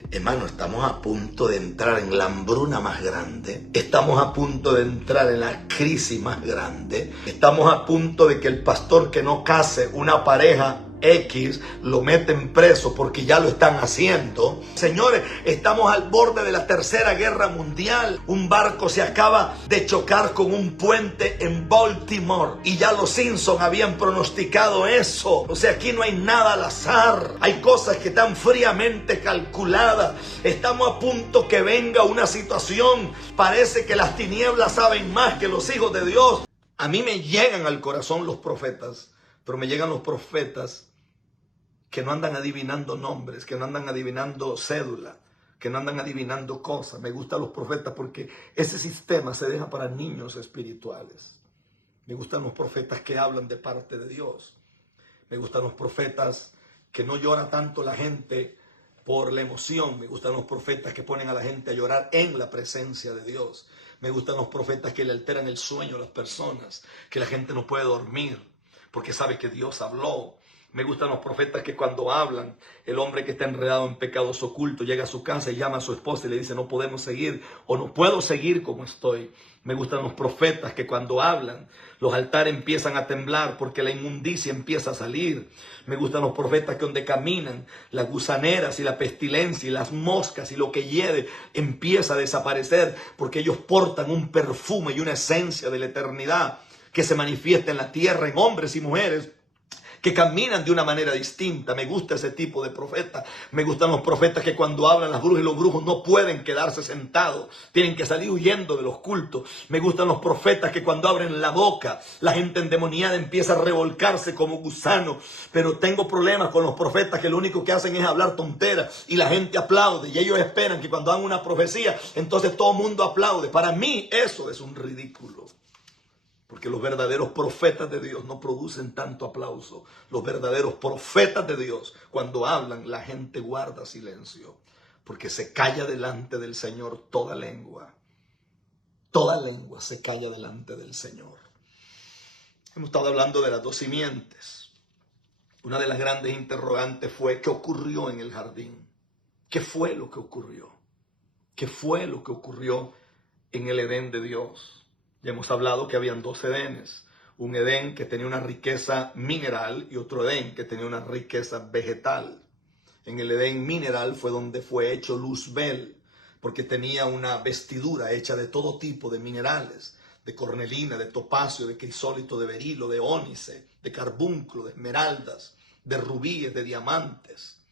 Hermano, estamos a punto de entrar en la hambruna más grande. Estamos a punto de entrar en la crisis más grande. Estamos a punto de que el pastor que no case una pareja X lo meten preso porque ya lo están haciendo. Señores, estamos al borde de la tercera guerra mundial. Un barco se acaba de chocar con un puente en Baltimore y ya los Simpsons habían pronosticado eso. O sea, aquí no hay nada al azar. Hay cosas que están fríamente calculadas. Estamos a punto que venga una situación. Parece que las tinieblas saben más que los hijos de Dios. A mí me llegan al corazón los profetas, pero me llegan los profetas que no andan adivinando nombres, que no andan adivinando cédula, que no andan adivinando cosas. Me gustan los profetas porque ese sistema se deja para niños espirituales. Me gustan los profetas que hablan de parte de Dios. Me gustan los profetas que no llora tanto la gente por la emoción. Me gustan los profetas que ponen a la gente a llorar en la presencia de Dios. Me gustan los profetas que le alteran el sueño a las personas, que la gente no puede dormir porque sabe que Dios habló. Me gustan los profetas que cuando hablan, el hombre que está enredado en pecados ocultos llega a su casa y llama a su esposa y le dice: no podemos seguir o no puedo seguir como estoy. Me gustan los profetas que cuando hablan, los altares empiezan a temblar porque la inmundicia empieza a salir. Me gustan los profetas que donde caminan, las gusaneras y la pestilencia y las moscas y lo que hiede empieza a desaparecer porque ellos portan un perfume y una esencia de la eternidad que se manifiesta en la tierra en hombres y mujeres que caminan de una manera distinta. Me gusta ese tipo de profeta. Me gustan los profetas que cuando hablan las brujas y los brujos no pueden quedarse sentados. Tienen que salir huyendo de los cultos. Me gustan los profetas que cuando abren la boca, la gente endemoniada empieza a revolcarse como gusano. Pero tengo problemas con los profetas que lo único que hacen es hablar tonteras y la gente aplaude. Y ellos esperan que cuando hagan una profecía, entonces todo el mundo aplaude. Para mí eso es un ridículo. Porque los verdaderos profetas de Dios no producen tanto aplauso. Los verdaderos profetas de Dios, cuando hablan, la gente guarda silencio. Porque se calla delante del Señor toda lengua. Toda lengua se calla delante del Señor. Hemos estado hablando de las dos simientes. Una de las grandes interrogantes fue: ¿qué ocurrió en el jardín? ¿Qué fue lo que ocurrió? ¿Qué fue lo que ocurrió en el Edén de Dios? Ya hemos hablado que habían dos Edenes, un Edén que tenía una riqueza mineral y otro Edén que tenía una riqueza vegetal. En el Edén mineral fue donde fue hecho Luzbel, porque tenía una vestidura hecha de todo tipo de minerales, de cornelina, de topacio, de crisólito, de berilo, de ónice, de carbunclo, de esmeraldas, de rubíes, de diamantes.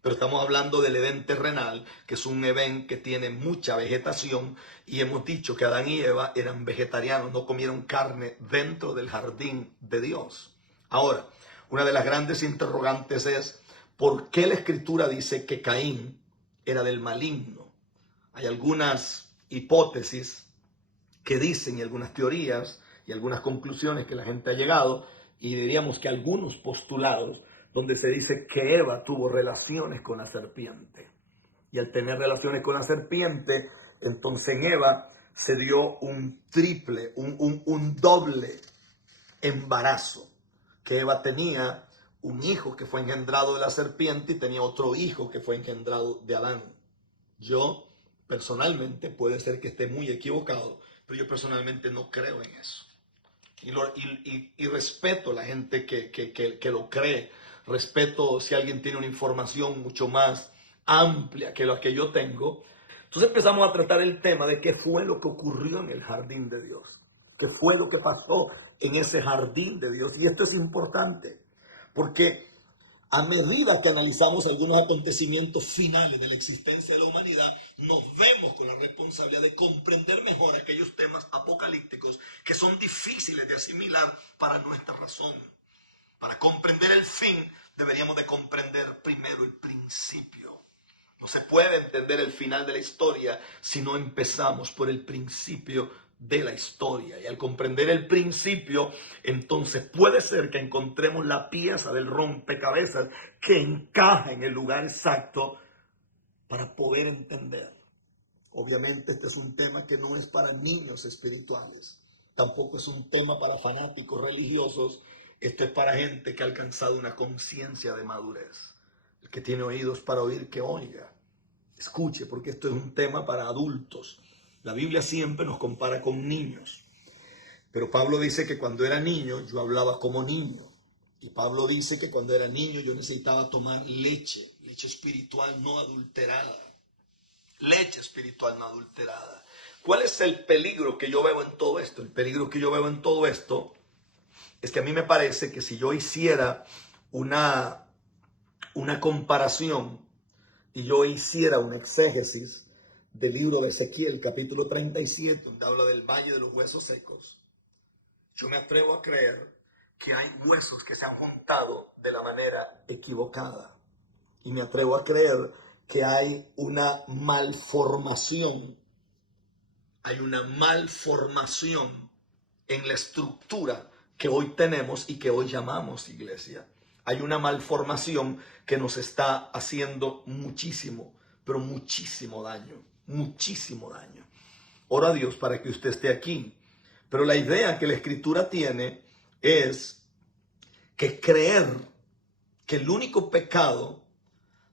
Pero estamos hablando del Edén terrenal, que es un Edén que tiene mucha vegetación, y hemos dicho que Adán y Eva eran vegetarianos, no comieron carne dentro del jardín de Dios. Ahora, una de las grandes interrogantes es: ¿por qué la Escritura dice que Caín era del maligno? Hay algunas hipótesis que dicen, y algunas teorías, y algunas conclusiones que la gente ha llegado, y diríamos que algunos postulados, donde se dice que Eva tuvo relaciones con la serpiente. Y al tener relaciones con la serpiente, entonces en Eva se dio un triple, un doble embarazo. Que Eva tenía un hijo que fue engendrado de la serpiente y tenía otro hijo que fue engendrado de Adán. Yo personalmente, puede ser que esté muy equivocado, pero yo personalmente no creo en eso. Y respeto a la gente que lo cree. Respeto si alguien tiene una información mucho más amplia que la que yo tengo. Entonces empezamos a tratar el tema de qué fue lo que ocurrió en el jardín de Dios. ¿Qué fue lo que pasó en ese jardín de Dios? Y esto es importante, porque a medida que analizamos algunos acontecimientos finales de la existencia de la humanidad, nos vemos con la responsabilidad de comprender mejor aquellos temas apocalípticos que son difíciles de asimilar para nuestra razón. Para comprender el fin, deberíamos de comprender primero el principio. No se puede entender el final de la historia si no empezamos por el principio de la historia. Y al comprender el principio, entonces puede ser que encontremos la pieza del rompecabezas que encaja en el lugar exacto para poder entender. Obviamente este es un tema que no es para niños espirituales. Tampoco es un tema para fanáticos religiosos. Esto es para gente que ha alcanzado una conciencia de madurez. El que tiene oídos para oír, que oiga. Escuche, porque esto es un tema para adultos. La Biblia siempre nos compara con niños. Pero Pablo dice que cuando era niño yo hablaba como niño. Y Pablo dice que cuando era niño yo necesitaba tomar leche espiritual no adulterada. Leche espiritual no adulterada. ¿Cuál es el peligro que yo veo en todo esto? El peligro que yo veo en todo esto es que a mí me parece que si yo hiciera una comparación y yo hiciera un exégesis del libro de Ezequiel, capítulo 37, donde habla del valle de los huesos secos, yo me atrevo a creer que hay huesos que se han juntado de la manera equivocada. Y me atrevo a creer que hay una malformación. Hay una malformación en la estructura que hoy tenemos y que hoy llamamos iglesia. Hay una malformación que nos está haciendo muchísimo, pero muchísimo daño. Muchísimo daño. Oro a Dios para que usted esté aquí. Pero la idea que la Escritura tiene es que creer que el único pecado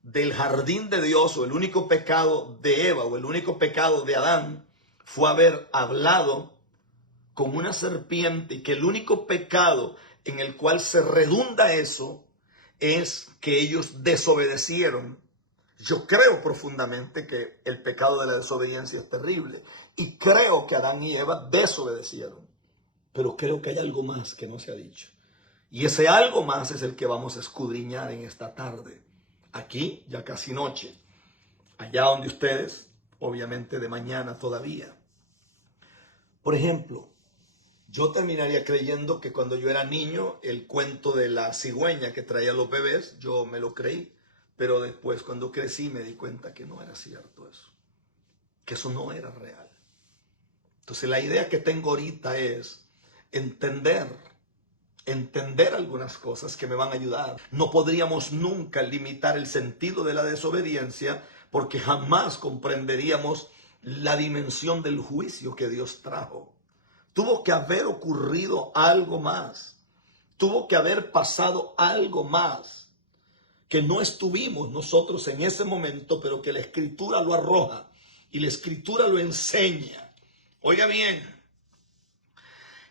del jardín de Dios, o el único pecado de Eva, o el único pecado de Adán, fue haber hablado con una serpiente, y que el único pecado en el cual se redunda eso es que ellos desobedecieron. Yo creo profundamente que el pecado de la desobediencia es terrible, y creo que Adán y Eva desobedecieron, pero creo que hay algo más que no se ha dicho, y ese algo más es el que vamos a escudriñar en esta tarde. Aquí ya casi noche, allá donde ustedes, obviamente de mañana todavía. Por ejemplo, yo terminaría creyendo que cuando yo era niño, el cuento de la cigüeña que traía los bebés, yo me lo creí. Pero después, cuando crecí, me di cuenta que no era cierto eso. Que eso no era real. Entonces, la idea que tengo ahorita es entender algunas cosas que me van a ayudar. No podríamos nunca limitar el sentido de la desobediencia, porque jamás comprenderíamos la dimensión del juicio que Dios trajo. Tuvo que haber ocurrido algo más. Tuvo que haber pasado algo más que no estuvimos nosotros en ese momento, pero que la Escritura lo arroja y la Escritura lo enseña. Oiga bien,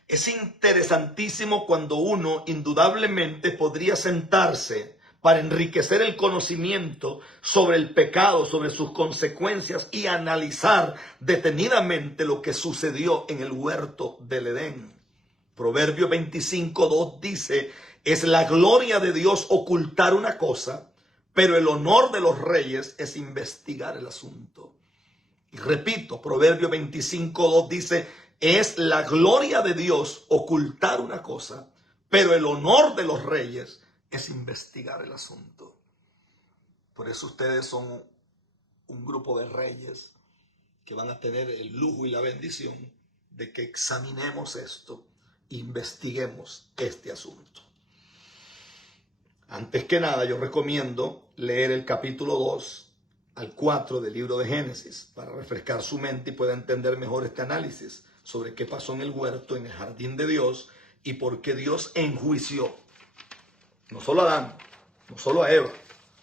es interesantísimo cuando uno indudablemente podría sentarse para enriquecer el conocimiento sobre el pecado, sobre sus consecuencias, y analizar detenidamente lo que sucedió en el huerto del Edén. Proverbio 25:2 dice: es la gloria de Dios ocultar una cosa, pero el honor de los reyes es investigar el asunto. Y repito, Proverbio 25:2 dice: es la gloria de Dios ocultar una cosa, pero el honor de los reyes es investigar el asunto. Por eso ustedes son un grupo de reyes que van a tener el lujo y la bendición de que examinemos esto, investiguemos este asunto. Antes que nada, yo recomiendo leer el capítulo 2 al 4 del libro de Génesis para refrescar su mente y pueda entender mejor este análisis sobre qué pasó en el huerto, en el jardín de Dios, y por qué Dios enjuició no solo a Adán, no solo a Eva.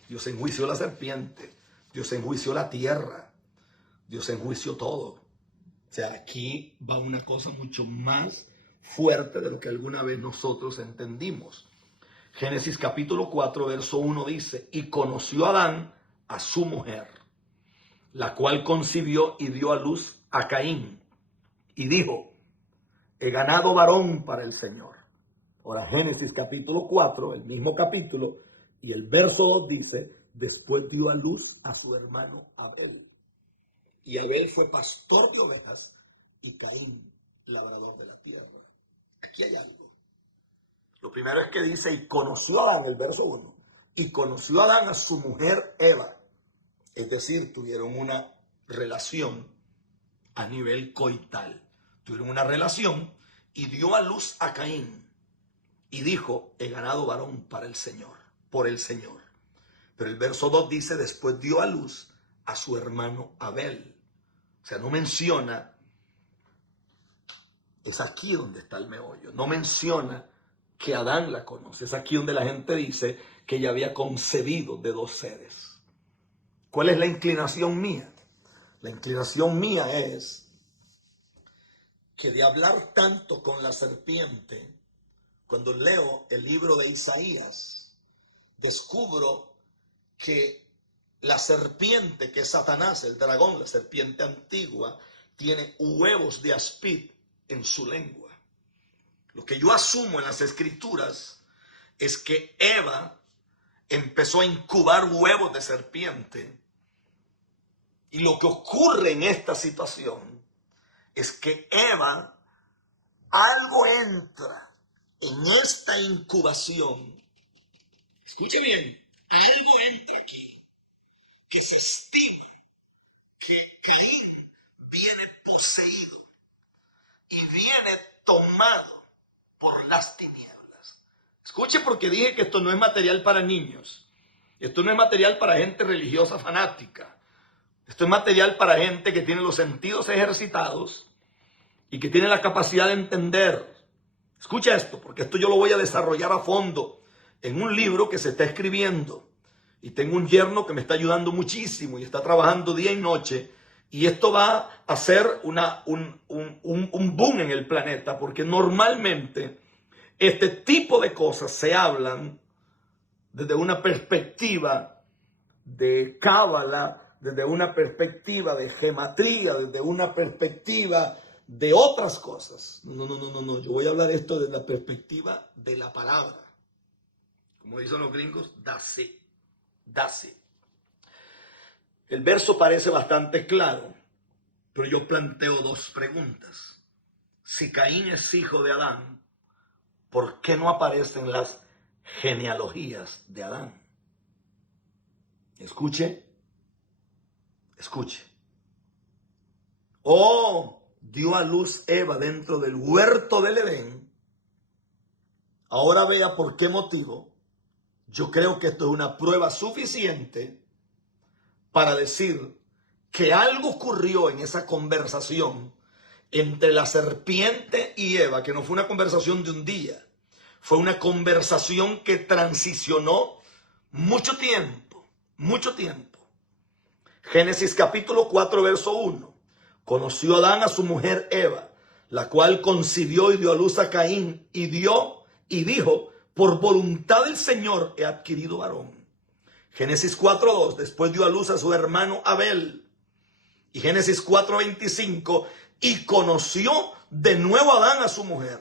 Dios enjuició la serpiente, Dios enjuició la tierra, Dios enjuició todo. O sea, aquí va una cosa mucho más fuerte de lo que alguna vez nosotros entendimos. Génesis capítulo 4, verso 1 dice: y conoció Adán a su mujer, la cual concibió y dio a luz a Caín, y dijo: he ganado varón para el Señor. Ahora, Génesis capítulo 4, el mismo capítulo, y el verso 2 dice: después dio a luz a su hermano Abel. Y Abel fue pastor de ovejas y Caín labrador de la tierra. Aquí hay algo. Lo primero es que dice: y conoció a Adán, el verso 1, y conoció a Adán a su mujer Eva. Es decir, tuvieron una relación a nivel coital. Tuvieron una relación y dio a luz a Caín. Y dijo: he ganado varón para el Señor, por el Señor. Pero el verso 2 dice: después dio a luz a su hermano Abel. O sea, no menciona, es aquí donde está el meollo, no menciona que Adán la conoce. Es aquí donde la gente dice que ella había concebido de dos seres. ¿Cuál es la inclinación mía? La inclinación mía es que de hablar tanto con la serpiente, cuando leo el libro de Isaías, descubro que la serpiente, que es Satanás, el dragón, la serpiente antigua, tiene huevos de aspid en su lengua. Lo que yo asumo en las escrituras es que Eva empezó a incubar huevos de serpiente. Y lo que ocurre en esta situación es que Eva, algo entra en esta incubación. Escuche bien, algo entra aquí, que se estima que Caín viene poseído y viene tomado por las tinieblas. Escuche, porque dije que esto no es material para niños. Esto no es material para gente religiosa fanática. Esto es material para gente que tiene los sentidos ejercitados y que tiene la capacidad de entender. Escucha esto, porque esto yo lo voy a desarrollar a fondo en un libro que se está escribiendo. Y tengo un yerno que me está ayudando muchísimo y está trabajando día y noche. Y esto va a ser un boom en el planeta, porque normalmente este tipo de cosas se hablan desde una perspectiva de cábala, desde una perspectiva de gematría, desde una perspectiva de otras cosas. No. Yo voy a hablar esto desde la perspectiva de la palabra. Como dicen los gringos, that's it. That's it. El verso parece bastante claro, pero yo planteo dos preguntas. Si Caín es hijo de Adán, ¿por qué no aparecen las genealogías de Adán? Escuche. Dio a luz Eva dentro del huerto del Edén. Ahora vea por qué motivo. Yo creo que esto es una prueba suficiente para decir que algo ocurrió en esa conversación entre la serpiente y Eva, que no fue una conversación de un día, fue una conversación que transicionó mucho tiempo. Génesis capítulo 4, verso 1. Conoció Adán a su mujer Eva, la cual concibió y dio a luz a Caín, y dijo, por voluntad del Señor he adquirido varón. Génesis 4:2, después dio a luz a su hermano Abel. Y Génesis 4:25, y conoció de nuevo Adán a su mujer.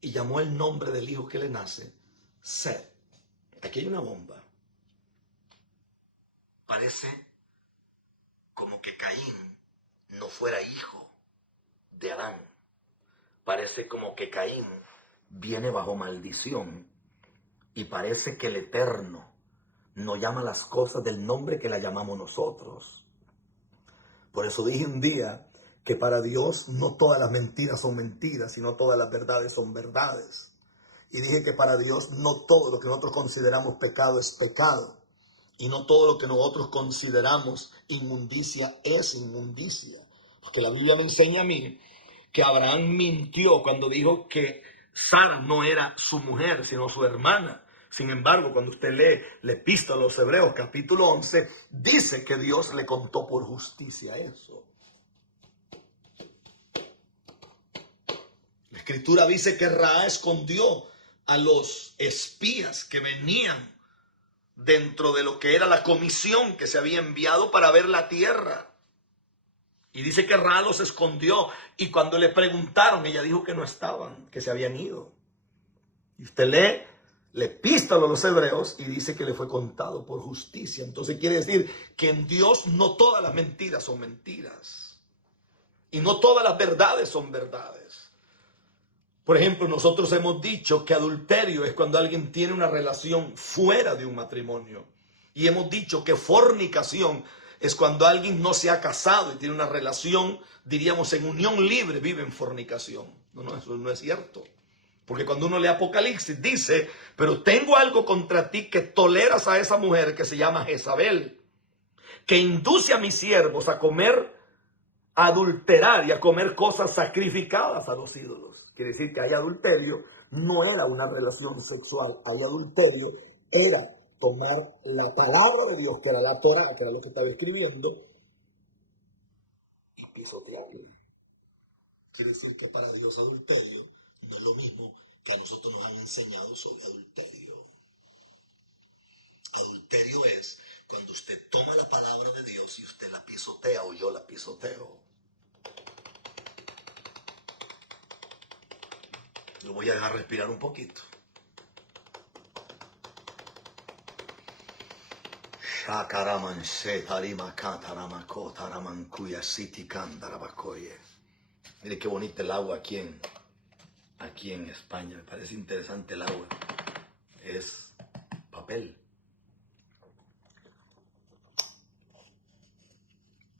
Y llamó el nombre del hijo que le nace, Set. Aquí hay una bomba. Parece como que Caín no fuera hijo de Adán. Parece como que Caín viene bajo maldición. Y parece que el Eterno no llama las cosas del nombre que la llamamos nosotros. Por eso dije un día que para Dios no todas las mentiras son mentiras, sino todas las verdades son verdades. Y dije que para Dios no todo lo que nosotros consideramos pecado es pecado. Y no todo lo que nosotros consideramos inmundicia es inmundicia. Porque la Biblia me enseña a mí que Abraham mintió cuando dijo que Sara no era su mujer, sino su hermana. Sin embargo, cuando usted lee la epístola a los Hebreos, capítulo 11, dice que Dios le contó por justicia eso. La Escritura dice que Ra escondió a los espías que venían dentro de lo que era la comisión que se había enviado para ver la tierra. Y dice que Ra los escondió. Y cuando le preguntaron, ella dijo que no estaban, que se habían ido. Y usted lee la epístola a los Hebreos y dice que le fue contado por justicia. Entonces quiere decir que en Dios no todas las mentiras son mentiras. Y no todas las verdades son verdades. Por ejemplo, nosotros hemos dicho que adulterio es cuando alguien tiene una relación fuera de un matrimonio. Y hemos dicho que fornicación es cuando alguien no se ha casado y tiene una relación, diríamos, en unión libre, vive en fornicación. No, eso no es cierto. Porque cuando uno lee Apocalipsis dice, pero tengo algo contra ti que toleras a esa mujer que se llama Jezabel, que induce a mis siervos a comer, a adulterar y a comer cosas sacrificadas a los ídolos. Quiere decir que hay adulterio, no era una relación sexual, hay adulterio, era tomar la palabra de Dios, que era la Torá, que era lo que estaba escribiendo, y pisotearla. Quiere decir que para Dios adulterio no es lo mismo que a nosotros nos han enseñado sobre adulterio. Adulterio es cuando usted toma la palabra de Dios y usted la pisotea o yo la pisoteo. Lo voy a dejar respirar un poquito. Mire qué bonita el agua aquí en España. Me parece interesante el agua. Es papel.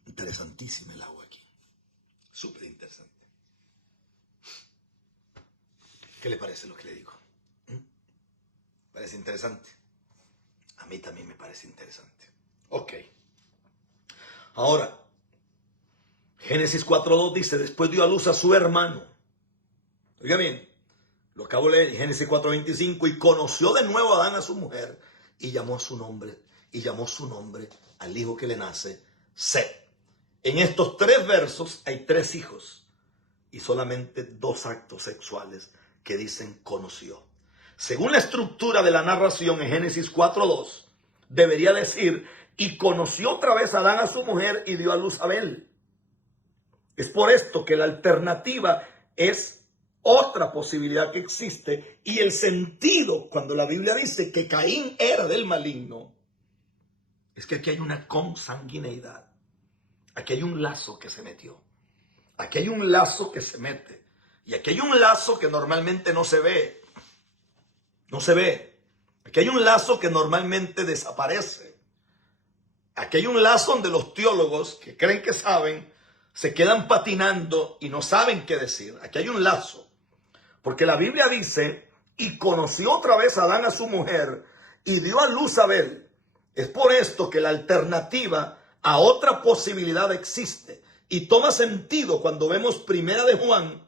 Interesantísima el agua aquí. Súper interesante. ¿Qué le parece lo que le digo? ¿Parece interesante? A mí también me parece interesante. Ok. Ahora, Génesis 4:2 dice, después dio a luz a su hermano. Oiga bien, lo acabo de leer en Génesis 4:25, y conoció de nuevo a Adán a su mujer, y llamó su nombre al hijo que le nace, Set. En estos 3 versos hay 3 hijos, y solamente 2 actos sexuales que dicen conoció. Según la estructura de la narración en Génesis 4:2, debería decir, y conoció otra vez a Adán a su mujer y dio a luz a Abel. Es por esto que la alternativa es otra posibilidad que existe, y el sentido cuando la Biblia dice que Caín era del maligno, es que aquí hay una consanguineidad. Aquí hay un lazo que se metió. Aquí hay un lazo que se mete. Y aquí hay un lazo que normalmente no se ve. No se ve. Aquí hay un lazo que normalmente desaparece. Aquí hay un lazo donde los teólogos que creen que saben se quedan patinando y no saben qué decir. Aquí hay un lazo. Porque la Biblia dice, y conoció otra vez a Adán a su mujer y dio a luz a Abel. Es por esto que la alternativa a otra posibilidad existe. Y toma sentido cuando vemos Primera de Juan,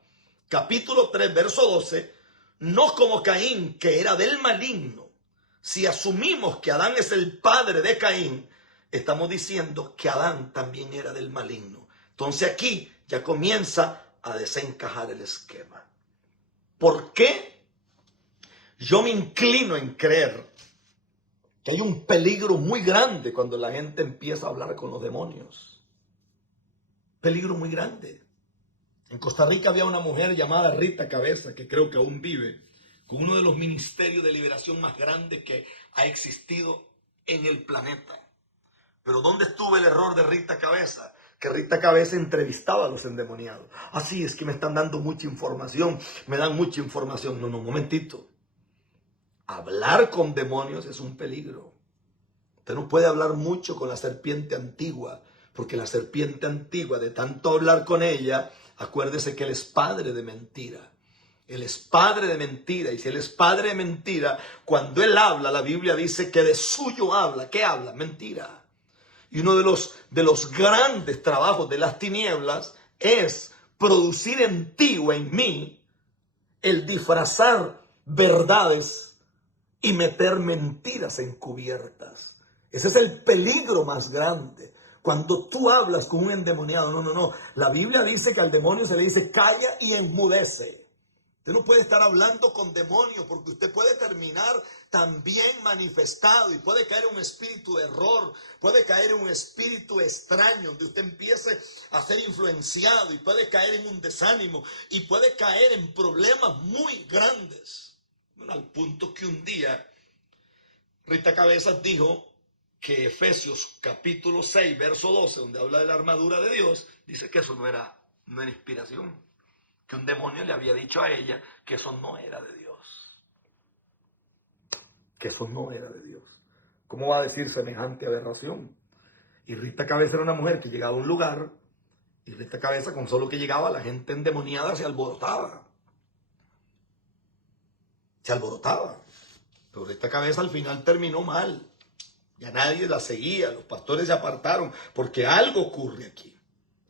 capítulo 3, verso 12, no como Caín, que era del maligno. Si asumimos que Adán es el padre de Caín, estamos diciendo que Adán también era del maligno. Entonces aquí ya comienza a desencajar el esquema. ¿Por qué yo me inclino en creer que hay un peligro muy grande cuando la gente empieza a hablar con los demonios? Peligro muy grande. En Costa Rica había una mujer llamada Rita Cabeza, que creo que aún vive, con uno de los ministerios de liberación más grandes que ha existido en el planeta. Pero ¿dónde estuvo el error de Rita Cabeza? Que Rita Cabeza entrevistaba a los endemoniados. Así es que me están dando mucha información, me dan mucha información. No, un momentito. Hablar con demonios es un peligro. Usted no puede hablar mucho con la serpiente antigua, porque la serpiente antigua, de tanto hablar con ella, acuérdese que él es padre de mentira. Él es padre de mentira. Y si él es padre de mentira, cuando él habla, la Biblia dice que de suyo habla. ¿Qué habla? Mentira. Y uno de los grandes trabajos de las tinieblas es producir en ti o en mí el disfrazar verdades y meter mentiras encubiertas. Ese es el peligro más grande. Cuando tú hablas con un endemoniado, no. La Biblia dice que al demonio se le dice calla y enmudece. Usted no puede estar hablando con demonios porque usted puede terminar también manifestado y puede caer en un espíritu de error, puede caer en un espíritu extraño donde usted empiece a ser influenciado y puede caer en un desánimo y puede caer en problemas muy grandes. Bueno, al punto que un día Rita Cabezas dijo que Efesios capítulo 6, verso 12, donde habla de la armadura de Dios, dice que eso no era inspiración. Que un demonio le había dicho a ella que eso no era de Dios. Que eso no era de Dios. ¿Cómo va a decir semejante aberración? Y Rita Cabeza era una mujer que llegaba a un lugar, y Rita Cabeza, con solo que llegaba, la gente endemoniada se alborotaba. Se alborotaba. Pero Rita Cabeza al final terminó mal. Ya nadie la seguía, los pastores se apartaron, porque algo ocurre aquí.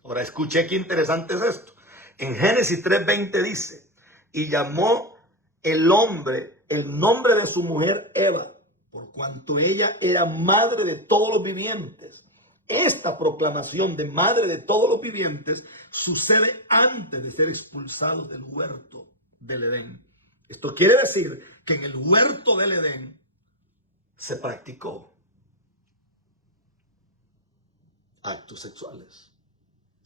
Ahora escuché qué interesante es esto. En Génesis 3:20 dice, y llamó el hombre, el nombre de su mujer Eva, por cuanto ella era madre de todos los vivientes. Esta proclamación de madre de todos los vivientes sucede antes de ser expulsados del huerto del Edén. Esto quiere decir que en el huerto del Edén se practicó actos sexuales.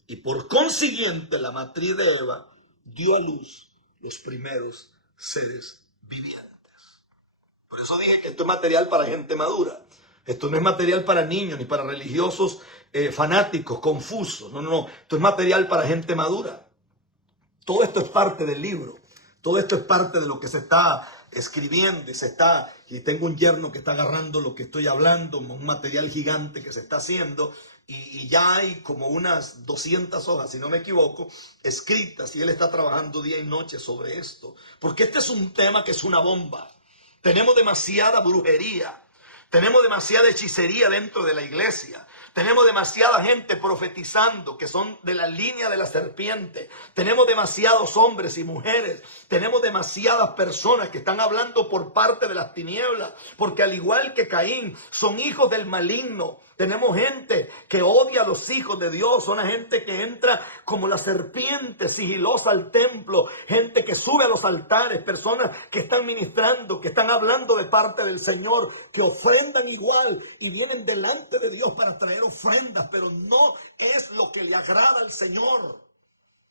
Y por consiguiente la matriz de Eva dio a luz los primeros seres vivientes. Por eso dije que esto es material para gente madura. Esto no es material para niños ni para religiosos fanáticos, confusos. No, no, no. Esto es material para gente madura. Todo esto es parte del libro. Todo esto es parte de lo que se está escribiendo y tengo un yerno que está agarrando lo que estoy hablando, un material gigante que se está haciendo. Y ya hay como unas 200 hojas, si no me equivoco, escritas, y él está trabajando día y noche sobre esto. Porque este es un tema que es una bomba. Tenemos demasiada brujería, tenemos demasiada hechicería dentro de la iglesia. Tenemos demasiada gente profetizando que son de la línea de la serpiente. Tenemos demasiados hombres y mujeres. Tenemos demasiadas personas que están hablando por parte de las tinieblas. Porque al igual que Caín, son hijos del maligno. Tenemos gente que odia a los hijos de Dios. Son la gente que entra como la serpiente sigilosa al templo. Gente que sube a los altares. Personas que están ministrando, que están hablando de parte del Señor. Que ofrendan igual y vienen delante de Dios para traer ofrendas. Pero no es lo que le agrada al Señor.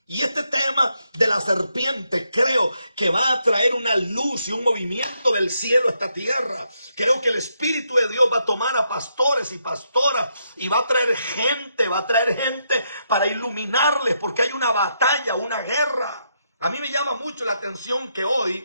Y este tema de la serpiente creo que va a traer una luz y un movimiento del cielo a esta tierra. Creo que el Espíritu de Dios va a tomar a pastores y pastoras y va a traer gente para iluminarles, porque hay una batalla, una guerra. A mí me llama mucho la atención que hoy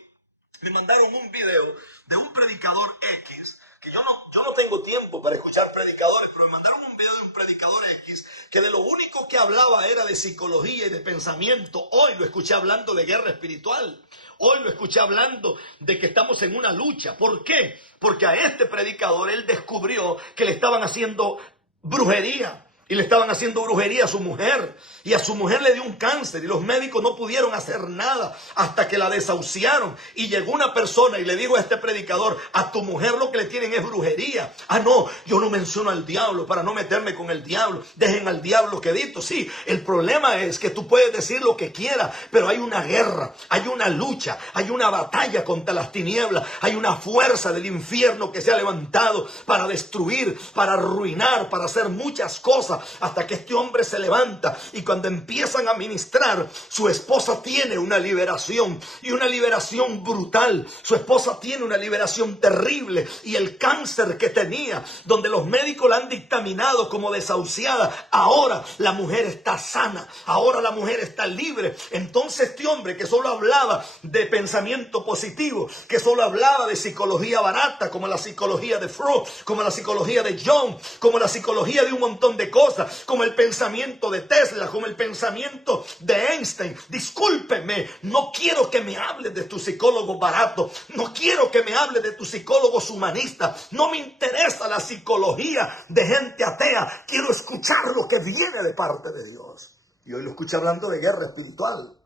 me mandaron un video de un predicador X, que yo no tengo tiempo para escuchar predicadores, pero me mandaron un video de un predicador X que de lo único que hablaba era de psicología y de pensamiento. Hoy lo escuché hablando de guerra espiritual. Hoy lo escuché hablando de que estamos en una lucha. ¿Por qué? Porque a este predicador él descubrió que le estaban haciendo brujería. Y le estaban haciendo brujería a su mujer. Y a su mujer le dio un cáncer. Y los médicos no pudieron hacer nada hasta que la desahuciaron. Y llegó una persona y le dijo a este predicador: a tu mujer lo que le tienen es brujería. Ah, no, yo no menciono al diablo para no meterme con el diablo. Dejen al diablo quedito. Sí, el problema es que tú puedes decir lo que quieras, pero hay una guerra, hay una lucha, hay una batalla contra las tinieblas. Hay una fuerza del infierno que se ha levantado para destruir, para arruinar, para hacer muchas cosas. Hasta que este hombre se levanta y cuando empiezan a ministrar, su esposa tiene una liberación y una liberación brutal. Su esposa tiene una liberación terrible y el cáncer que tenía, donde los médicos la han dictaminado como desahuciada, ahora la mujer está sana, ahora la mujer está libre. Entonces este hombre que solo hablaba de pensamiento positivo, que solo hablaba de psicología barata, como la psicología de Freud, como la psicología de Jung, como la psicología de un montón de cosas, como el pensamiento de Tesla, como el pensamiento de Einstein. Discúlpeme, no quiero que me hables de tus psicólogos baratos, no quiero que me hables de tus psicólogos humanistas, no me interesa la psicología de gente atea, quiero escuchar lo que viene de parte de Dios. Y hoy lo escucho hablando de guerra espiritual.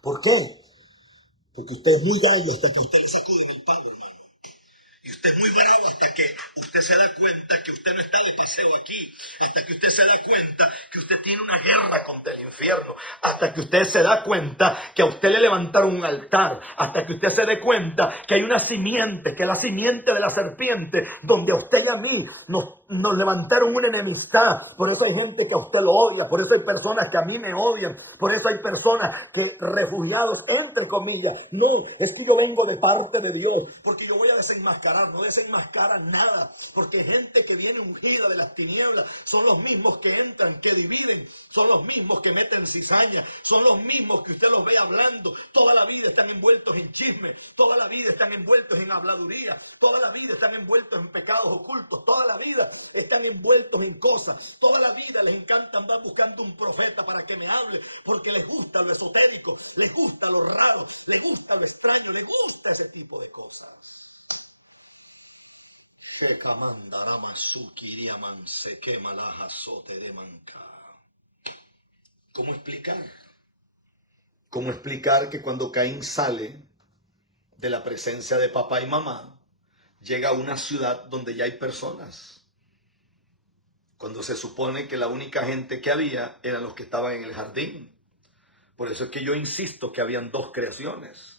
¿Por qué? Porque usted es muy gallo hasta que usted le sacuden el pavo, hermano. Y usted es muy bravo hasta que usted se da cuenta que usted no está de paseo aquí. Hasta que usted se da cuenta que usted tiene una guerra contra el infierno. Hasta que usted se da cuenta que a usted le levantaron un altar. Hasta que usted se dé cuenta que hay una simiente, que es la simiente de la serpiente, donde a usted y a mí nos levantaron una enemistad. Por eso hay gente que a usted lo odia. Por eso hay personas que a mí me odian. Por eso hay personas que, refugiados, entre comillas. No, es que yo vengo de parte de Dios. Porque yo voy a desenmascarar. No desenmascaran nada. Porque gente que viene ungida de las tinieblas son los mismos que entran, que dividen. Son los mismos que meten cizaña. Son los mismos que usted los ve hablando. Toda la vida están envueltos en chisme. Toda la vida están envueltos en habladuría. Toda la vida están envueltos en pecados ocultos. Toda la vida están envueltos en cosas. Toda la vida les encanta andar buscando un profeta para que me hable, porque les gusta lo esotérico, les gusta lo raro, les gusta lo extraño, les gusta ese tipo de cosas. ¿Cómo explicar? ¿Cómo explicar que cuando Caín sale de la presencia de papá y mamá, llega a una ciudad donde ya hay personas, cuando se supone que la única gente que había eran los que estaban en el jardín. Por eso es que yo insisto que habían dos creaciones.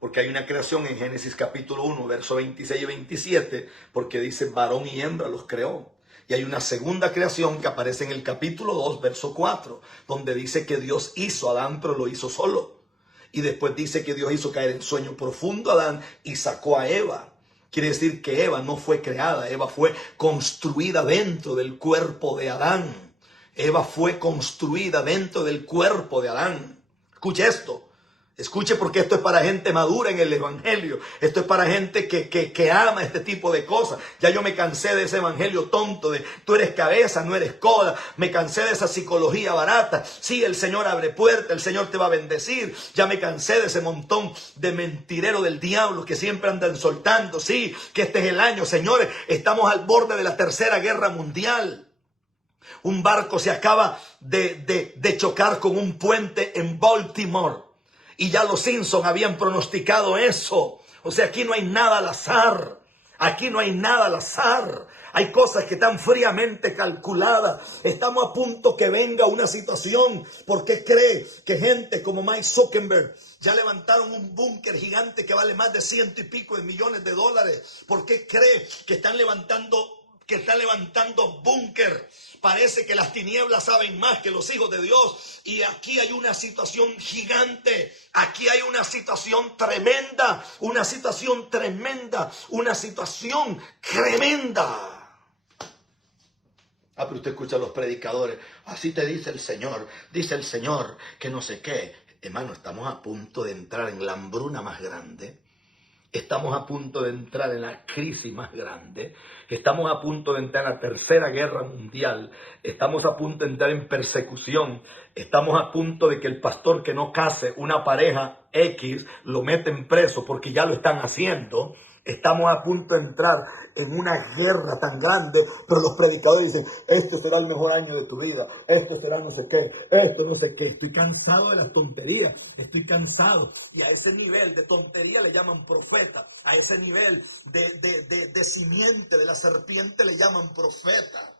Porque hay una creación en Génesis capítulo 1, versos 26 y 27, porque dice varón y hembra los creó. Y hay una segunda creación que aparece en el capítulo 2, verso 4, donde dice que Dios hizo a Adán, pero lo hizo solo. Y después dice que Dios hizo caer en sueño profundo a Adán y sacó a Eva. Quiere decir que Eva no fue creada, Eva fue construida dentro del cuerpo de Adán. Eva fue construida dentro del cuerpo de Adán. Escuche esto. Escuche, porque esto es para gente madura en el evangelio. Esto es para gente que ama este tipo de cosas. Ya yo me cansé de ese evangelio tonto de tú eres cabeza, no eres cola. Me cansé de esa psicología barata. Sí, el Señor abre puertas, el Señor te va a bendecir. Ya me cansé de ese montón de mentirero del diablo que siempre andan soltando. Sí, que este es el año, señores. Estamos al borde de la tercera guerra mundial. Un barco se acaba de chocar con un puente en Baltimore. Y ya los Simpsons habían pronosticado eso. O sea, aquí no hay nada al azar. Aquí no hay nada al azar. Hay cosas que están fríamente calculadas. Estamos a punto que venga una situación. ¿Por qué cree que gente como Mike Zuckerberg ya levantaron un búnker gigante que vale más de $100 y pico de millones de dólares? ¿Por qué cree que están levantando búnker? Parece que las tinieblas saben más que los hijos de Dios. Y aquí hay una situación gigante. Aquí hay una situación tremenda. Una situación tremenda. Una situación tremenda. Pero usted escucha a los predicadores. Así te dice el Señor. Dice el Señor que no sé qué. Hermano, estamos a punto de entrar en la hambruna más grande. Estamos a punto de entrar en la crisis más grande. Estamos a punto de entrar en la tercera guerra mundial. Estamos a punto de entrar en persecución. Estamos a punto de que el pastor que no case una pareja X lo meten preso porque ya lo están haciendo. Estamos a punto de entrar en una guerra tan grande, pero los predicadores dicen, este será el mejor año de tu vida, esto será no sé qué, esto no sé qué. Estoy cansado de las tonterías, estoy cansado. Y a ese nivel de tontería le llaman profeta, a ese nivel de simiente de la serpiente le llaman profeta.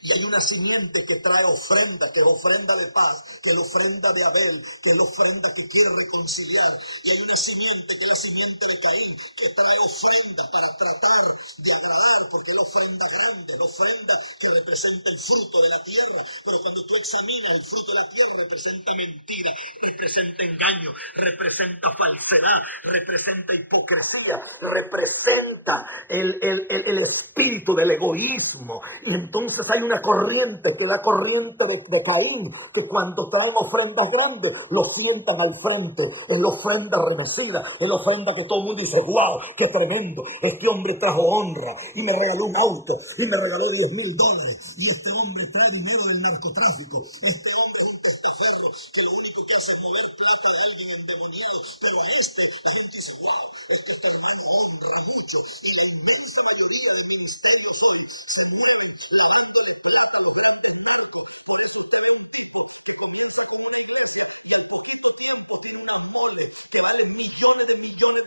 Y hay una simiente que trae ofrenda, que es ofrenda de paz, que es la ofrenda de Abel, que es la ofrenda que quiere reconciliar. Y hay una simiente que es la simiente de Caín, que trae ofrenda para tratar de agradar, porque es la ofrenda grande, la ofrenda que representa el fruto de la tierra. Pero cuando tú examinas el fruto de la tierra, representa mentira, representa engaño, representa falsedad, representa hipocresía, representa el espíritu del egoísmo. Y entonces hay una corriente, que es la corriente de Caín, que cuando traen ofrendas grandes, lo sientan al frente, en la ofrenda remecida, en la ofrenda que todo el mundo dice, wow, qué tremendo, este hombre trajo honra, y me regaló un auto, y me regaló $10,000, y este hombre trae dinero del narcotráfico, este hombre es un testaferro, que lo único que hace es mover plata de alguien endemoniado, pero a la gente dice, wow, este hermano honra mucho, y la inmensa mayoría de ministerios hoy se mueven lavándole plata a los grandes narcos. Por eso usted ve un tipo que comienza con una iglesia y al poquito tiempo tiene unas moles que valen millones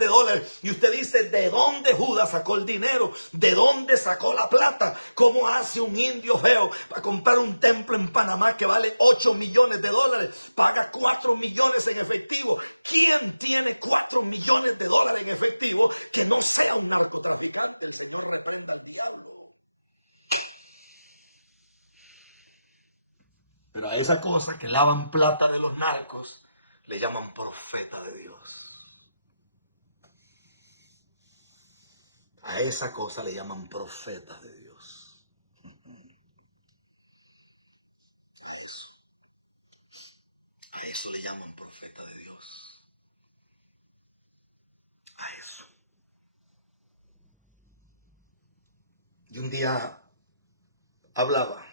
de dólares. Y usted dice, ¿de dónde Buda sacó el dinero? ¿De dónde sacó la plata? ¿Cómo hace un indio feo para comprar un templo en Panamá que vale $8 millones, paga 4 millones en efectivo? ¿Quién tiene 4 millones de dólares en efectivo que no sea un narcotraficante? El Señor reprenda al diablo. Pero a esa cosa que lavan plata de los narcos le llaman profeta de Dios. A esa cosa le llaman profeta de Dios. A eso le llaman profeta de Dios. A eso. Y un día hablaba,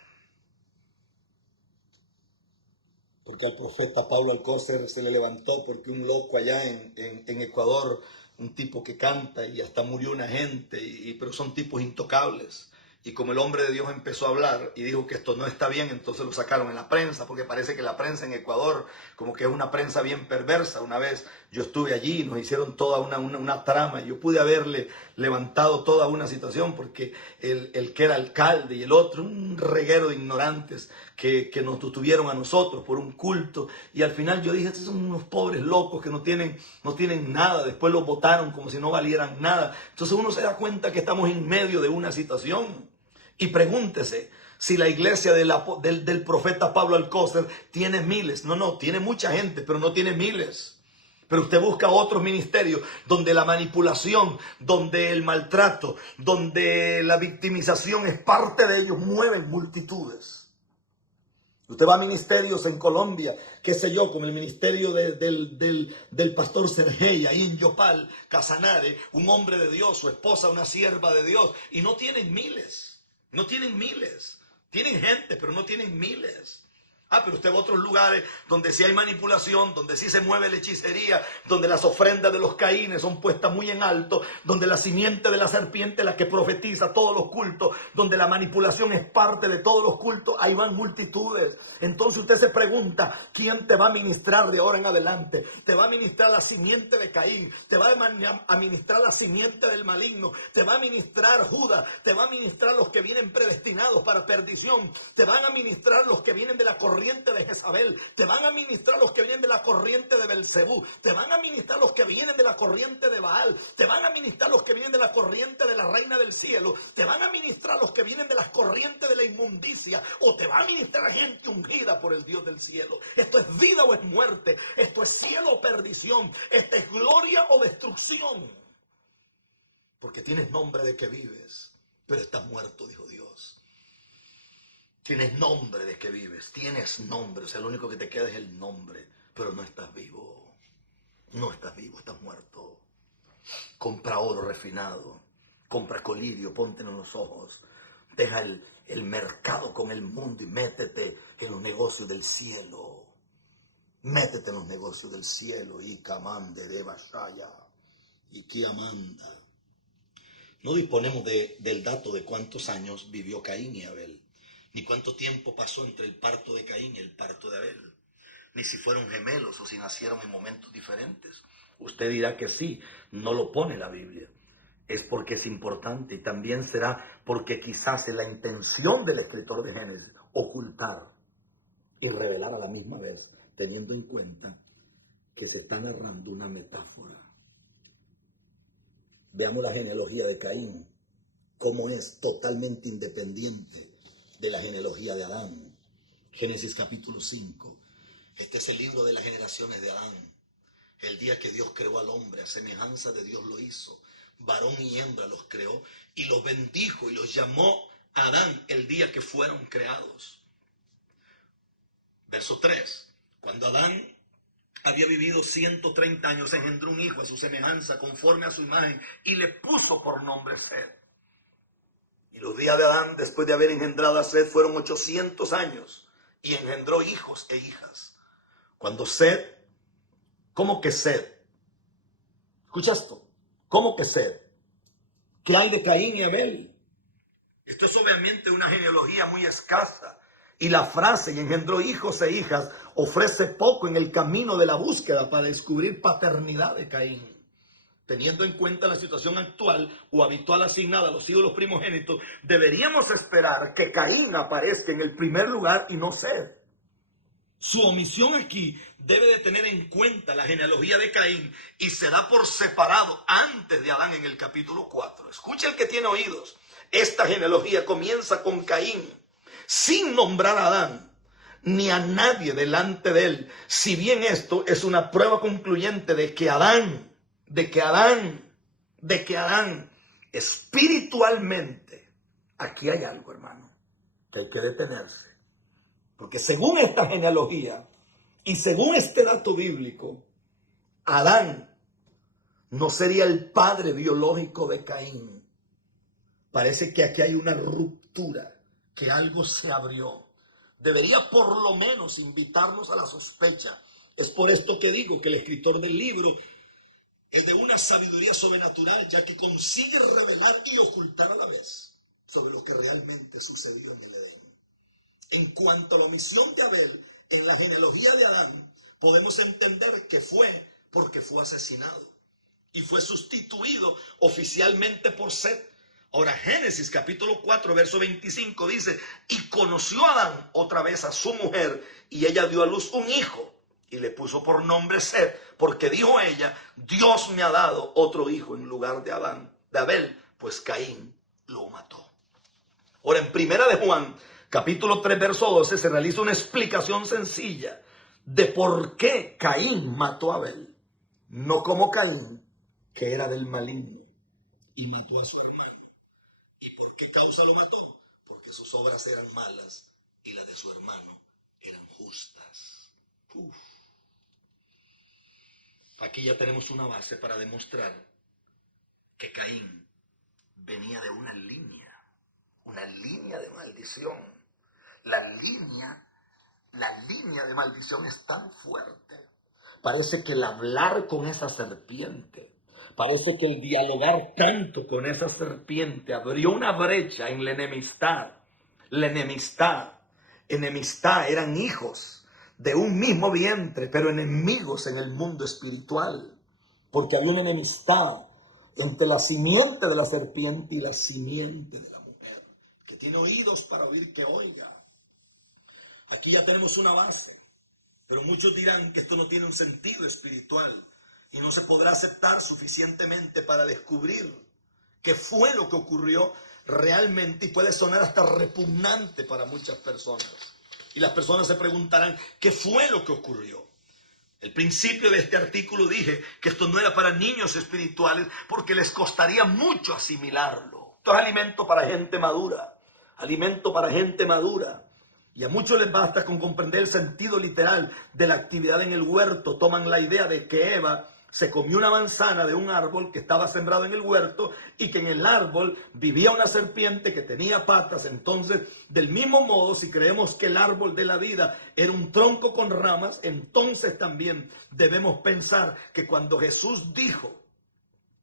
porque al profeta Pablo Alcócer se le levantó porque un loco allá en Ecuador, un tipo que canta y hasta murió una gente, pero son tipos intocables. Y como el hombre de Dios empezó a hablar y dijo que esto no está bien, entonces lo sacaron en la prensa, porque parece que la prensa en Ecuador como que es una prensa bien perversa. Una vez yo estuve allí, nos hicieron toda una trama, y yo pude haberle levantado toda una situación, porque el que era alcalde y el otro, un reguero de ignorantes que nos tuvieron a nosotros por un culto, y al final yo dije, estos son unos pobres locos que no tienen nada. Después los votaron como si no valieran nada. Entonces uno se da cuenta que estamos en medio de una situación. Y pregúntese si la iglesia del profeta Pablo Alcócer tiene miles. No, tiene mucha gente, pero no tiene miles. Pero usted busca otros ministerios donde la manipulación, donde el maltrato, donde la victimización es parte de ellos, mueven multitudes. Usted va a ministerios en Colombia, qué sé yo, como el ministerio del pastor Sergey, ahí en Yopal, Casanare, un hombre de Dios, su esposa una sierva de Dios, y no tienen miles. No tienen miles, tienen gente, pero no tienen miles. Pero usted va a otros lugares donde sí hay manipulación, donde sí se mueve la hechicería, donde las ofrendas de los caínes son puestas muy en alto, donde la simiente de la serpiente, la que profetiza todos los cultos, donde la manipulación es parte de todos los cultos, ahí van multitudes. Entonces usted se pregunta, ¿quién te va a ministrar de ahora en adelante? ¿Te va a ministrar la simiente de Caín? ¿Te va a ministrar la simiente del maligno? ¿Te va a ministrar Judas? ¿Te va a ministrar los que vienen predestinados para perdición? ¿Te van a ministrar los que vienen de la corriente de Jezabel? ¿Te van a ministrar los que vienen de la corriente de Belcebú? ¿Te van a ministrar los que vienen de la corriente de Baal? ¿Te van a ministrar los que vienen de la corriente de la reina del cielo? ¿Te van a ministrar los que vienen de las corrientes de la inmundicia? ¿O te va a ministrar gente ungida por el Dios del cielo? Esto es vida o es muerte. Esto es cielo o perdición. Esto es gloria o destrucción. Porque tienes nombre de que vives, pero estás muerto, dijo Dios. Tienes nombre de que vives, tienes nombre, o sea, lo único que te queda es el nombre, pero no estás vivo. No estás vivo, estás muerto. Compra oro refinado, compra colirio, póntelo en los ojos. Deja el mercado con el mundo y métete en los negocios del cielo. Métete en los negocios del cielo. Y Kamande de Bashaya, y Kiamanda. No disponemos del dato de cuántos años vivió Caín y Abel, ni cuánto tiempo pasó entre el parto de Caín y el parto de Abel, ni si fueron gemelos o si nacieron en momentos diferentes. Usted dirá que sí, no lo pone la Biblia. Es porque es importante, y también será porque quizás es la intención del escritor de Génesis ocultar y revelar a la misma vez, teniendo en cuenta que se está narrando una metáfora. Veamos la genealogía de Caín, cómo es totalmente independiente de la genealogía de Adán. Génesis capítulo 5. Este es el libro de las generaciones de Adán. El día que Dios creó al hombre, a semejanza de Dios lo hizo. Varón y hembra los creó y los bendijo y los llamó Adán el día que fueron creados. Verso 3. Cuando Adán había vivido 130 años, engendró un hijo a su semejanza, conforme a su imagen, y le puso por nombre Set. Y los días de Adán, después de haber engendrado a Set, fueron 800 años, y engendró hijos e hijas. Cuando Set, ¿cómo que Set? ¿Escucha esto? ¿Cómo que Set? ¿Qué hay de Caín y Abel? Esto es obviamente una genealogía muy escasa. Y la frase, y engendró hijos e hijas, ofrece poco en el camino de la búsqueda para descubrir paternidad de Caín. Teniendo en cuenta la situación actual o habitual asignada a los hijos primogénitos, deberíamos esperar que Caín aparezca en el primer lugar y no Set. Su omisión aquí debe de tener en cuenta la genealogía de Caín y se da por separado antes de Adán en el capítulo 4. Escucha el que tiene oídos. Esta genealogía comienza con Caín, sin nombrar a Adán, ni a nadie delante de él. Si bien esto es una prueba concluyente de que Adán, espiritualmente, aquí hay algo, hermano, que hay que detenerse. Porque según esta genealogía y según este dato bíblico, Adán no sería el padre biológico de Caín. Parece que aquí hay una ruptura, que algo se abrió. Debería por lo menos invitarnos a la sospecha. Es por esto que digo que el escritor del libro es de una sabiduría sobrenatural, ya que consigue revelar y ocultar a la vez. sobre lo que realmente sucedió en el Edén. En cuanto a la omisión de Abel en la genealogía de Adán, podemos entender que fue porque fue asesinado y fue sustituido oficialmente por Set. Ahora, Génesis capítulo 4, verso 25 dice, y conoció Adán otra vez a su mujer, y ella dio a luz un hijo, y le puso por nombre Set, porque dijo ella, Dios me ha dado otro hijo en lugar de Abel, pues Caín lo mató. Ahora, en primera de Juan, capítulo 3, verso 12, se realiza una explicación sencilla de por qué Caín mató a Abel. No como Caín, que era del maligno, y mató a su hermano. ¿Y por qué causa lo mató? Porque sus obras eran malas y las de su hermano eran justas. Uf. Aquí ya tenemos una base para demostrar que Caín venía de una línea de maldición. La línea de maldición es tan fuerte. Parece que el hablar con esa serpiente, parece que el dialogar tanto con esa serpiente abrió una brecha en la enemistad. La enemistad eran hijos de un mismo vientre, pero enemigos en el mundo espiritual. Porque había una enemistad entre la simiente de la serpiente y la simiente de la mujer. Que tiene oídos para oír, que oiga. Aquí ya tenemos una base. Pero muchos dirán que esto no tiene un sentido espiritual y no se podrá aceptar suficientemente para descubrir qué fue lo que ocurrió realmente, y puede sonar hasta repugnante para muchas personas. Y las personas se preguntarán, ¿qué fue lo que ocurrió? Al principio de este artículo dije que esto no era para niños espirituales porque les costaría mucho asimilarlo. Esto es alimento para gente madura, alimento para gente madura. Y a muchos les basta con comprender el sentido literal de la actividad en el huerto. Toman la idea de que Eva se comió una manzana de un árbol que estaba sembrado en el huerto y que en el árbol vivía una serpiente que tenía patas. Entonces, del mismo modo, si creemos que el árbol de la vida era un tronco con ramas, entonces también debemos pensar que cuando Jesús dijo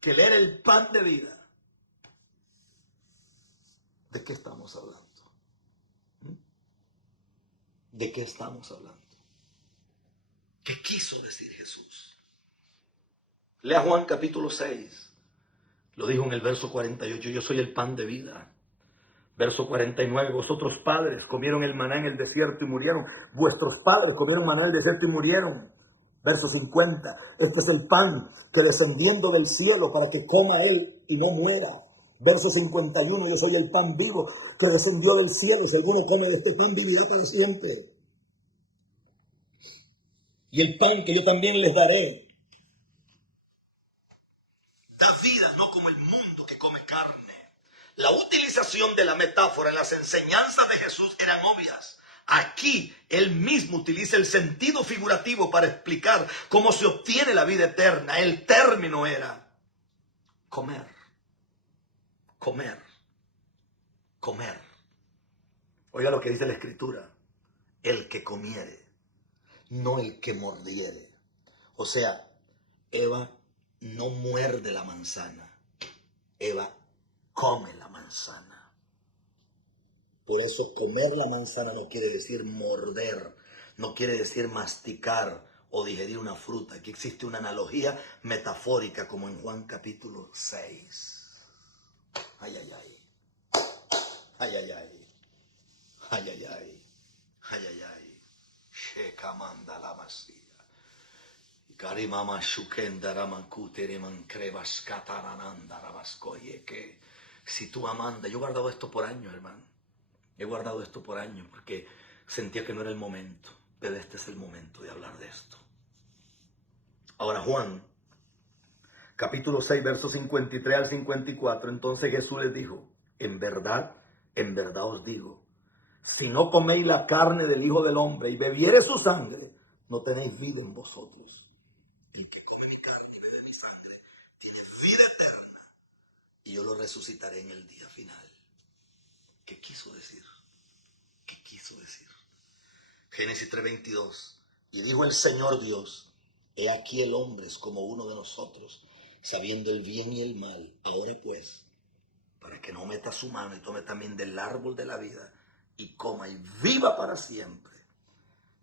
que Él era el pan de vida, ¿de qué estamos hablando? ¿De qué estamos hablando? ¿Qué quiso decir Jesús? Lea Juan capítulo 6. Lo dijo en el verso 48, yo soy el pan de vida. Verso 49, vosotros padres comieron el maná en el desierto y murieron. Vuestros padres comieron maná en el desierto y murieron. Verso 50, este es el pan que descendiendo del cielo para que coma él y no muera. Verso 51, yo soy el pan vivo que descendió del cielo. Si alguno come de este pan, vivirá para siempre. Y el pan que yo también les daré da vida, no como el mundo que come carne. La utilización de la metáfora en las enseñanzas de Jesús eran obvias. Aquí él mismo utiliza el sentido figurativo para explicar cómo se obtiene la vida eterna. El término era comer. Comer. Comer. Oiga lo que dice la Escritura. El que comiere, no el que mordiere. O sea, Eva no muerde la manzana. Eva come la manzana. Por eso comer la manzana no quiere decir morder, no quiere decir masticar o digerir una fruta. Aquí existe una analogía metafórica como en Juan capítulo 6. Ay, ay, ay. Ay, ay, ay. Ay, ay, ay. Ay, ay, ay. Shekamanda la masía. Karimama shukendaraman kutereman krevas katarananda rabaskoye. Que si tú, Amanda, yo he guardado esto por años, hermano. He guardado esto por años porque sentía que no era el momento. Pero este es el momento de hablar de esto. Ahora, Juan, capítulo 6, versos 53 al 54. Entonces Jesús les dijo, en verdad os digo, si no coméis la carne del Hijo del Hombre y bebiere su sangre, no tenéis vida en vosotros. El que come mi carne y bebe mi sangre tiene vida eterna, y yo lo resucitaré en el día final. ¿Qué quiso decir? ¿Qué quiso decir? Génesis 3:22. Y dijo el Señor Dios, he aquí el hombre es como uno de nosotros, sabiendo el bien y el mal. Ahora pues, para que no meta su mano y tome también del árbol de la vida y coma y viva para siempre.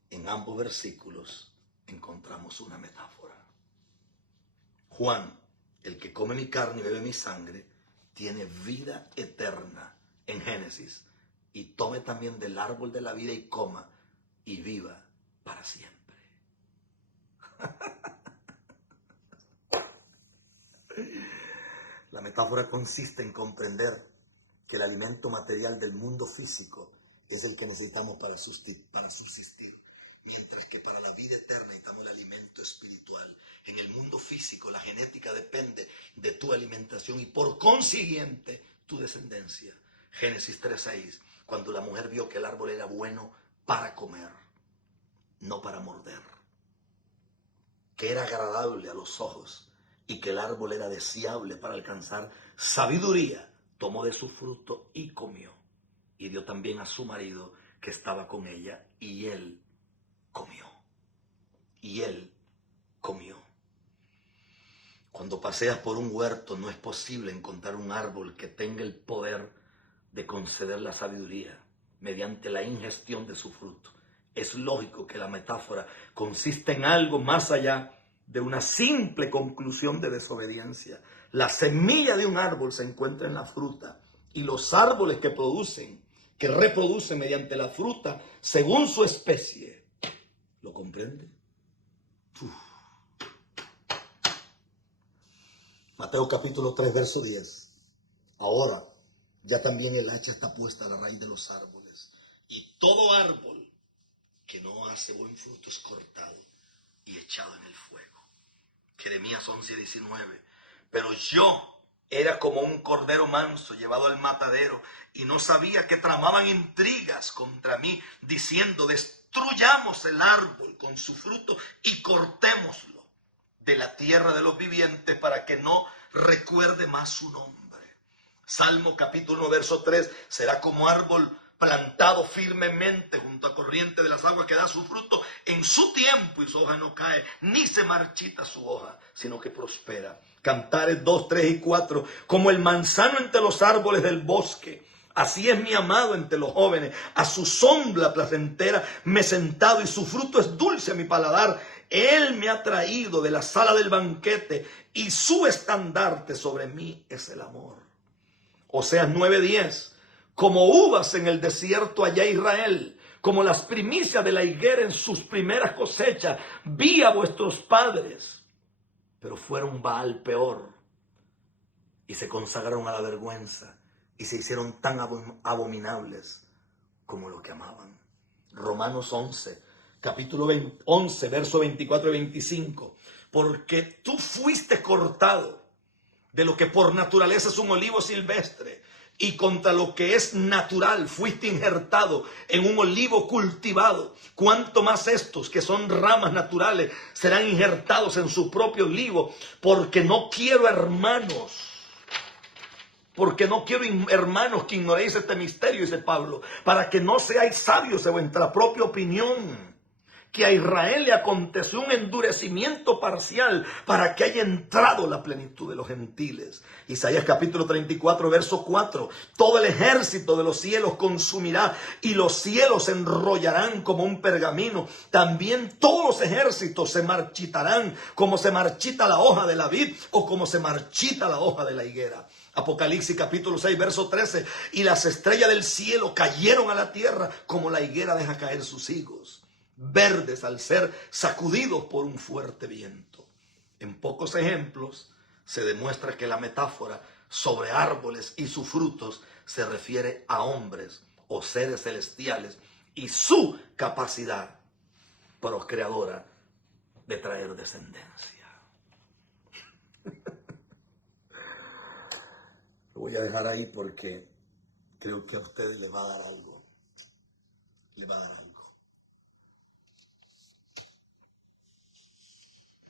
En ambos versículos encontramos una metáfora. Juan, el que come mi carne y bebe mi sangre, tiene vida eterna en Génesis, y tome también del árbol de la vida y coma y viva para siempre. La metáfora consiste en comprender que el alimento material del mundo físico es el que necesitamos para subsistir, mientras que para la vida eterna necesitamos el alimento espiritual. En el mundo físico la genética depende de tu alimentación y por consiguiente tu descendencia. Génesis 3:6, cuando la mujer vio que el árbol era bueno para comer, no para morder, que era agradable a los ojos y que el árbol era deseable para alcanzar sabiduría, tomó de su fruto y comió, y dio también a su marido que estaba con ella, y él comió. Y él comió. Cuando paseas por un huerto no es posible encontrar un árbol que tenga el poder de conceder la sabiduría mediante la ingestión de su fruto. Es lógico que la metáfora consiste en algo más allá de una simple conclusión de desobediencia. La semilla de un árbol se encuentra en la fruta, y los árboles que reproducen mediante la fruta según su especie. ¿Lo comprende? Mateo capítulo 3, verso 10. Ahora ya también el hacha está puesta a la raíz de los árboles, y todo árbol que no hace buen fruto es cortado y echado en el fuego. Jeremías 11:19. Pero yo era como un cordero manso llevado al matadero, y no sabía que tramaban intrigas contra mí, diciendo: destruyamos el árbol con su fruto y cortémoslo de la tierra de los vivientes para que no recuerde más su nombre. Salmo capítulo 1, verso 3, será como árbol plantado firmemente junto a corriente de las aguas, que da su fruto en su tiempo y su hoja no cae, ni se marchita su hoja, sino que prospera. Cantares 2, 3 y 4, como el manzano entre los árboles del bosque, así es mi amado entre los jóvenes, a su sombra placentera me he sentado, y su fruto es dulce a mi paladar. Él me ha traído de la sala del banquete, y su estandarte sobre mí es el amor. Oseas 9:10, como uvas en el desierto allá Israel, como las primicias de la higuera en sus primeras cosechas, vi a vuestros padres, pero fueron Baal peor, y se consagraron a la vergüenza, y se hicieron tan abominables como lo que amaban. Romanos 11, capítulo 11, verso 24 y 25. Porque tú fuiste cortado de lo que por naturaleza es un olivo silvestre, y contra lo que es natural fuiste injertado en un olivo cultivado. Cuanto más estos, que son ramas naturales, serán injertados en su propio olivo. Porque no quiero, hermanos, que ignoréis este misterio, dice Pablo, para que no seáis sabios de vuestra propia opinión, que a Israel le aconteció un endurecimiento parcial para que haya entrado la plenitud de los gentiles. Isaías capítulo 34, verso 4. Todo el ejército de los cielos consumirá, y los cielos se enrollarán como un pergamino. También todos los ejércitos se marchitarán, como se marchita la hoja de la vid, o como se marchita la hoja de la higuera. Apocalipsis capítulo 6, verso 13. Y las estrellas del cielo cayeron a la tierra, como la higuera deja caer sus higos verdes al ser sacudidos por un fuerte viento. En pocos ejemplos se demuestra que la metáfora sobre árboles y sus frutos se refiere a hombres o seres celestiales y su capacidad procreadora de traer descendencia. Lo voy a dejar ahí porque creo que a ustedes les va a dar algo. Les va a dar algo.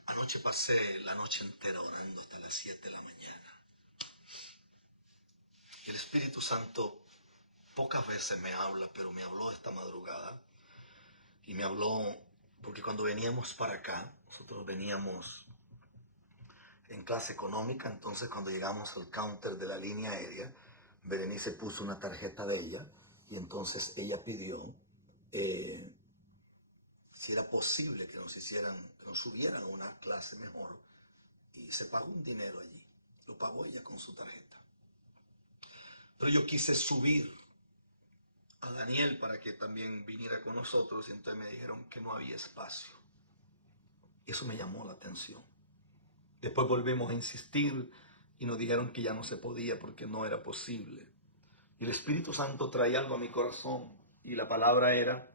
Anoche pasé la noche entera orando hasta las 7 de la mañana. Y el Espíritu Santo pocas veces me habla, pero me habló esta madrugada. Y me habló porque cuando veníamos para acá, nosotros veníamos en clase económica. Entonces cuando llegamos al counter de la línea aérea, Berenice puso una tarjeta de ella y entonces ella pidió si era posible que que nos subieran a una clase mejor, y se pagó un dinero allí. Lo pagó ella con su tarjeta. Pero yo quise subir a Daniel para que también viniera con nosotros y entonces me dijeron que no había espacio. Y eso me llamó la atención. Después volvimos a insistir y nos dijeron que ya no se podía porque no era posible. Y el Espíritu Santo traía algo a mi corazón y la palabra era: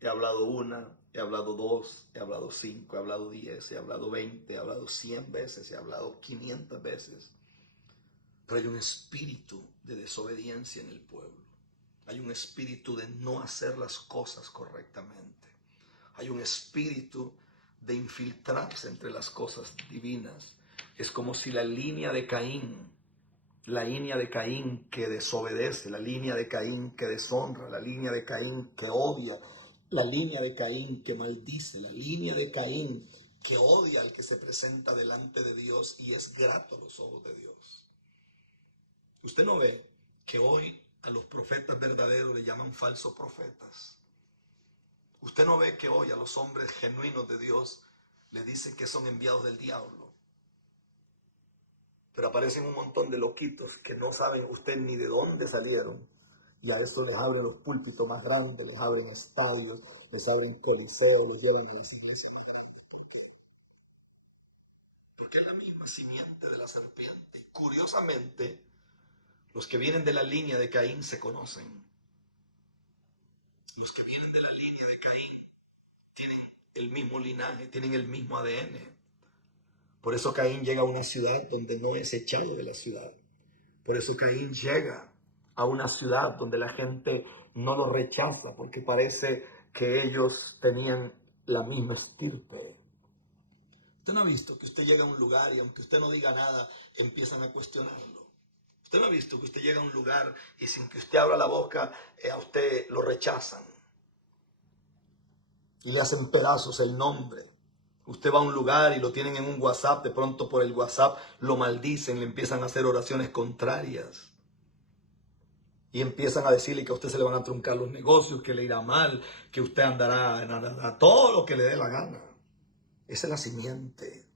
he hablado una, he hablado dos, he hablado 5, he hablado 10, he hablado 20, he hablado 100 veces, he hablado 500 veces. Pero hay un espíritu de desobediencia en el pueblo. Hay un espíritu de no hacer las cosas correctamente. Hay un espíritu de infiltrarse entre las cosas divinas. Es como si la línea de Caín que desobedece, la línea de Caín que deshonra, la línea de Caín que odia, la línea de Caín que maldice, la línea de Caín que odia al que se presenta delante de Dios y es grato a los ojos de Dios. Usted no ve que hoy a los profetas verdaderos le llaman falsos profetas. Usted no ve que hoy a los hombres genuinos de Dios le dicen que son enviados del diablo. Pero aparecen un montón de loquitos que no saben usted ni de dónde salieron. Y a esto les abren los púlpitos más grandes, les abren estadios, les abren coliseos, los llevan a las iglesias más grandes. ¿Por qué? Porque es la misma simiente de la serpiente. Y curiosamente, los que vienen de la línea de Caín se conocen. Los que vienen de la línea de Caín tienen el mismo linaje, tienen el mismo ADN. Por eso Caín llega a una ciudad donde no es echado de la ciudad. Por eso Caín llega a una ciudad donde la gente no lo rechaza, porque parece que ellos tenían la misma estirpe. Usted no ha visto que usted llega a un lugar y aunque usted no diga nada, empiezan a cuestionarlo. Usted no ha visto que usted llega a un lugar y sin que usted abra la boca, a usted lo rechazan. Y le hacen pedazos el nombre. Usted va a un lugar y lo tienen en un WhatsApp, de pronto por el WhatsApp lo maldicen, le empiezan a hacer oraciones contrarias. Y empiezan a decirle que a usted se le van a truncar los negocios, que le irá mal, que usted andará a todo lo que le dé la gana. Esa es la simiente.